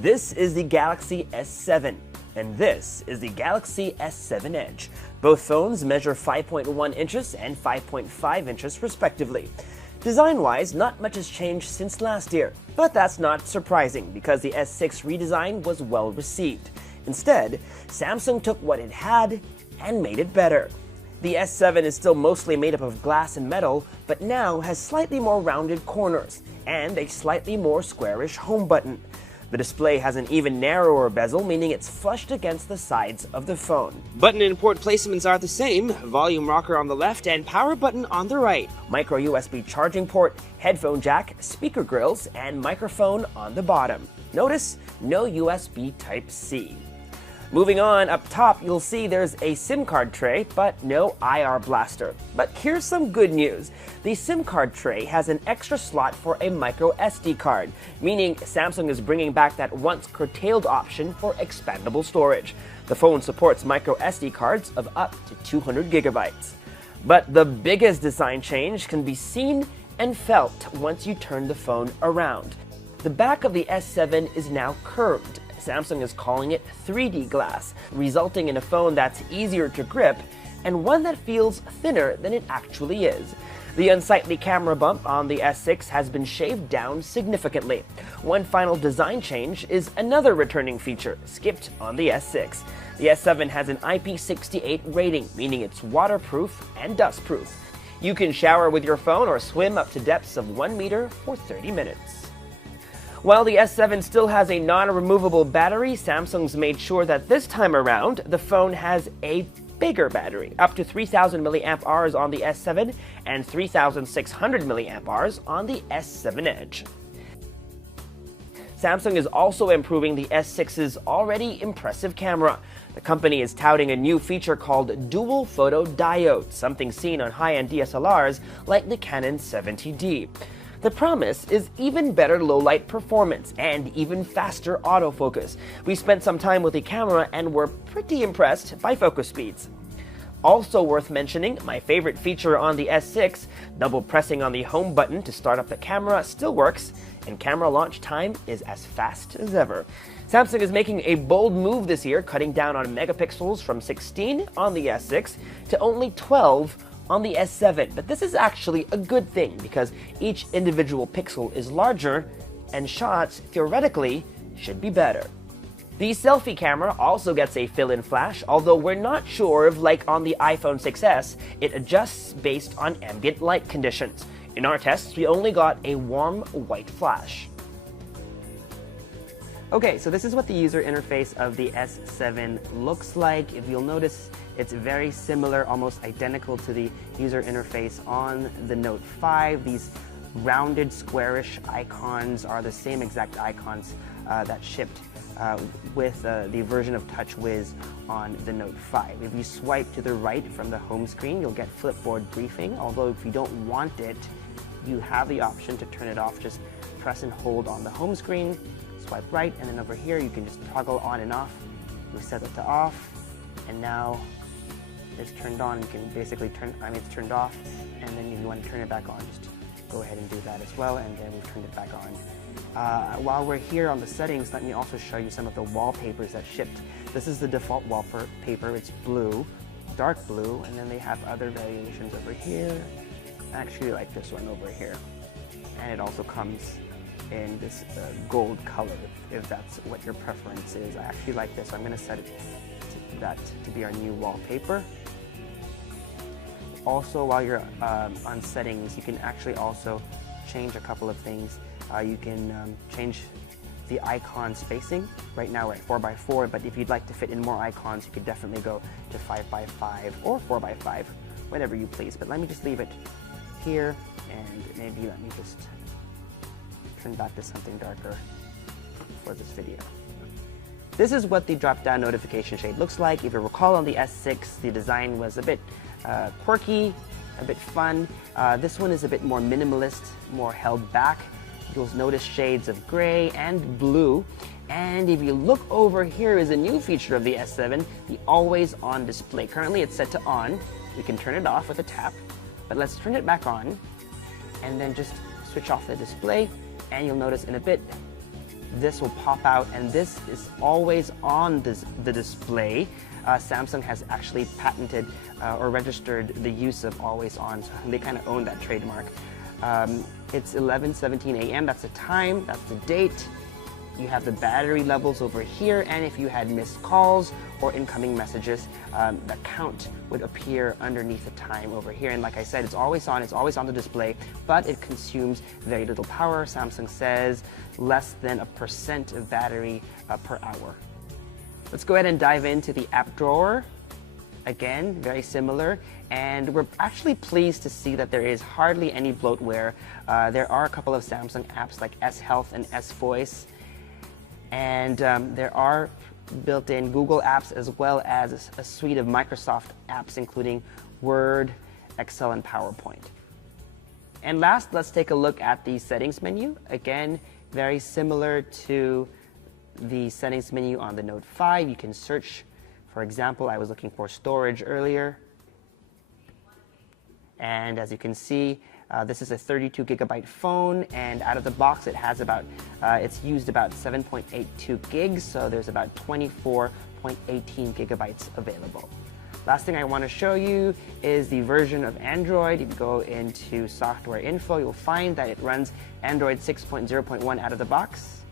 This is the Galaxy S7, and this is the Galaxy S7 Edge. Both phones measure 5.1 inches and 5.5 inches respectively. Design-wise, not much has changed since last year, but that's not surprising because the S6 redesign was well received. Instead, Samsung took what it had and made it better. The S7 is still mostly made up of glass and metal, but now has slightly more rounded corners and a slightly more squarish home button. The display has an even narrower bezel, meaning it's flushed against the sides of the phone. Button and port placements are the same, volume rocker on the left and power button on the right. Micro USB charging port, headphone jack, speaker grills, and microphone on the bottom. Notice, no USB Type-C. Moving on, up top you'll see there's a SIM card tray, but no IR blaster. But here's some good news. The SIM card tray has an extra slot for a micro SD card, meaning Samsung is bringing back that once curtailed option for expandable storage. The phone supports micro SD cards of up to 200 gigabytes. But the biggest design change can be seen and felt once you turn the phone around. The back of the S7 is now curved. Samsung is calling it 3D glass, resulting in a phone that's easier to grip and one that feels thinner than it actually is. The unsightly camera bump on the S6 has been shaved down significantly. One final design change is another returning feature, skipped on the S6. The S7 has an IP68 rating, meaning it's waterproof and dustproof. You can shower with your phone or swim up to depths of 1 meter for 30 minutes. While the S7 still has a non-removable battery, Samsung's made sure that this time around, the phone has a bigger battery, up to 3,000 mAh on the S7 and 3,600 mAh on the S7 Edge. Samsung is also improving the S6's already impressive camera. The company is touting a new feature called Dual Photo Diode, something seen on high-end DSLRs like the Canon 70D. The promise is even better low-light performance and even faster autofocus. We spent some time with the camera and were pretty impressed by focus speeds. Also worth mentioning, my favorite feature on the S6, double pressing on the home button to start up the camera still works, and camera launch time is as fast as ever. Samsung is making a bold move this year, cutting down on megapixels from 16 on the S6 to only 12 on the S7, but this is actually a good thing because each individual pixel is larger and shots, theoretically, should be better. The selfie camera also gets a fill-in flash, although we're not sure if, like on the iPhone 6s, it adjusts based on ambient light conditions. In our tests, we only got a warm white flash. Okay, so this is what the user interface of the S7 looks like. If you'll notice, it's very similar, almost identical to the user interface on the Note 5. These rounded, squarish icons are the same exact icons that shipped with the version of TouchWiz on the Note 5. If you swipe to the right from the home screen, you'll get Flipboard Briefing, although if you don't want it, you have the option to turn it off. Just press and hold on the home screen, swipe right, and then over here you can just toggle on and off. We set it to off, and now it's turned on. You can basically it's turned off, and then if you want to turn it back on, just go ahead and do that as well, and then we've turned it back on. While we're here on the settings, let me also show you some of the wallpapers that shipped. This is the default wallpaper. It's blue, dark blue, and then they have other variations over here. I actually like this one over here, and it also comes in this gold color if that's what your preference is. I actually like this, so I'm going to set it to be our new wallpaper. Also, while you're on settings, you can actually also change a couple of things. You can change the icon spacing. Right now we're at 4x4, but if you'd like to fit in more icons, you could definitely go to 5x5 or 4x5, whatever you please. But let me just leave it here, and maybe let me just turn back to something darker for this video. This is what the drop-down notification shade looks like. If you recall, on the S6, the design was a bit quirky, a bit fun. This one is a bit more minimalist, more held back. You'll notice shades of gray and blue. And if you look over here is a new feature of the S7, the always on display. Currently it's set to on. We can turn it off with a tap, but let's turn it back on and then just switch off the display, and you'll notice in a bit this will pop out, and this is always on the display. Samsung has actually patented or registered the use of always on, so they kind of own that trademark. It's 11:17 a.m. That's the time, that's the date. You have the battery levels over here, and if you had missed calls or incoming messages, the count would appear underneath the time over here. And like I said, it's always on the display, but it consumes very little power. Samsung says less than 1% of battery per hour. Let's go ahead and dive into the app drawer. Again, very similar, and we're actually pleased to see that there is hardly any bloatware. There are a couple of Samsung apps like S Health and S Voice, and there are built-in Google apps as well as a suite of Microsoft apps, including Word, Excel, and PowerPoint. And last, let's take a look at the settings menu. Again, very similar to the settings menu on the Note 5. You can search. For example, I was looking for storage earlier, and as you can see, this is a 32 gigabyte phone, and out of the box it has about, it's used about 7.82 gigs, so there's about 24.18 gigabytes available. Last thing I want to show you is the version of Android. If you go into software info, you'll find that it runs Android 6.0.1 out of the box,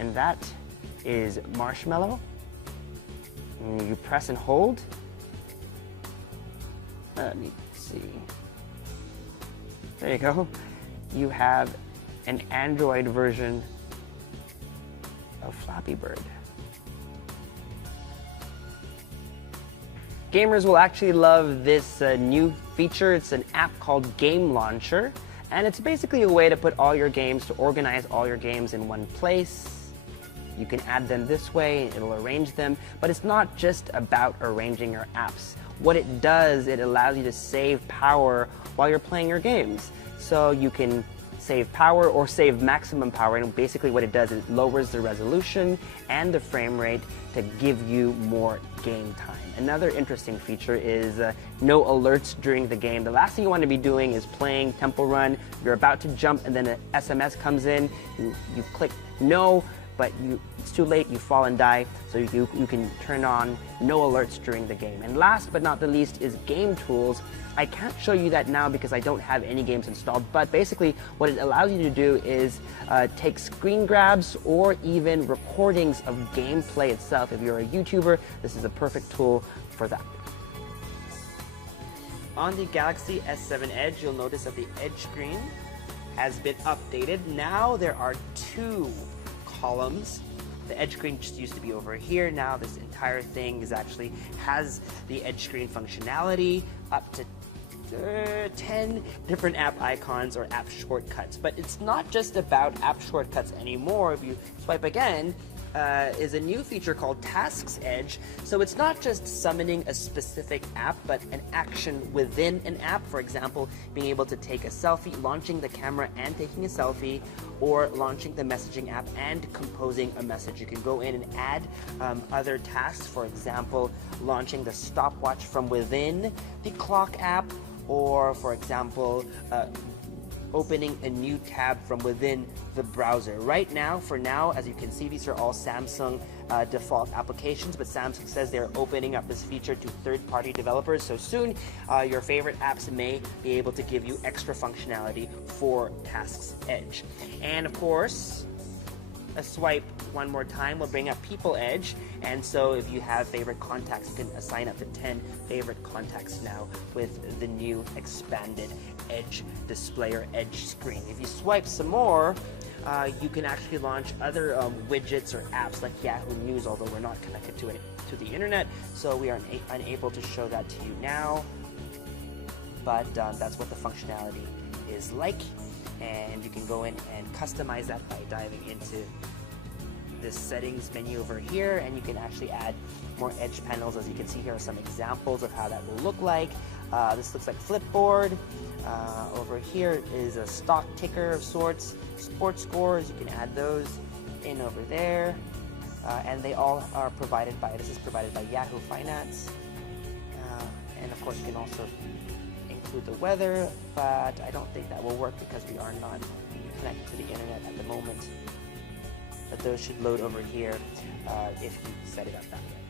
and that is Marshmallow. You press and hold. Let me see. There you go. You have an Android version of Flappy Bird. Gamers will actually love this new feature. It's an app called Game Launcher, and it's basically a way to put all your games, to organize all your games in one place. You can add them this way, it'll arrange them, but it's not just about arranging your apps. What it does, it allows you to save power while you're playing your games. So you can save power or save maximum power, and basically what it does is it lowers the resolution and the frame rate to give you more game time. Another interesting feature is no alerts during the game. The last thing you want to be doing is playing Temple Run, you're about to jump and then an SMS comes in, you click no, but it's too late, you fall and die, so you can turn on no alerts during the game. And last but not the least is Game Tools. I can't show you that now because I don't have any games installed, but basically what it allows you to do is take screen grabs or even recordings of gameplay itself. If you're a YouTuber, this is a perfect tool for that. On the Galaxy S7 Edge, you'll notice that the Edge screen has been updated. Now there are two columns. The Edge screen just used to be over here. Now this entire thing has the Edge screen functionality, up to 10 different app icons or app shortcuts. But it's not just about app shortcuts anymore. If you swipe again, is a new feature called Tasks Edge. So it's not just summoning a specific app, but an action within an app. For example, being able to take a selfie, launching the camera and taking a selfie, or launching the messaging app and composing a message. You can go in and add other tasks. For example, launching the stopwatch from within the clock app, or for example, opening a new tab from within the browser. Right now, for now, as you can see, these are all Samsung default applications, but Samsung says they're opening up this feature to third-party developers, so soon your favorite apps may be able to give you extra functionality for Tasks Edge. And of course, a swipe one more time will bring up People Edge, and so if you have favorite contacts, you can assign up to 10 favorite contacts now with the new expanded Edge display or Edge screen. If you swipe some more, you can actually launch other widgets or apps like Yahoo News, although we're not connected to the internet, so we are unable to show that to you now, but that's what the functionality is like. And you can go in and customize that by diving into this settings menu over here, and you can actually add more Edge panels. As you can see, here are some examples of how that will look like. This looks like Flipboard. Over here is a stock ticker of sorts, sports scores. You can add those in over there, and they all are provided by, this is provided by Yahoo Finance, and of course you can also include the weather, but I don't think that will work because we are not connected to the internet at the moment. but those should load over here if you set it up that way.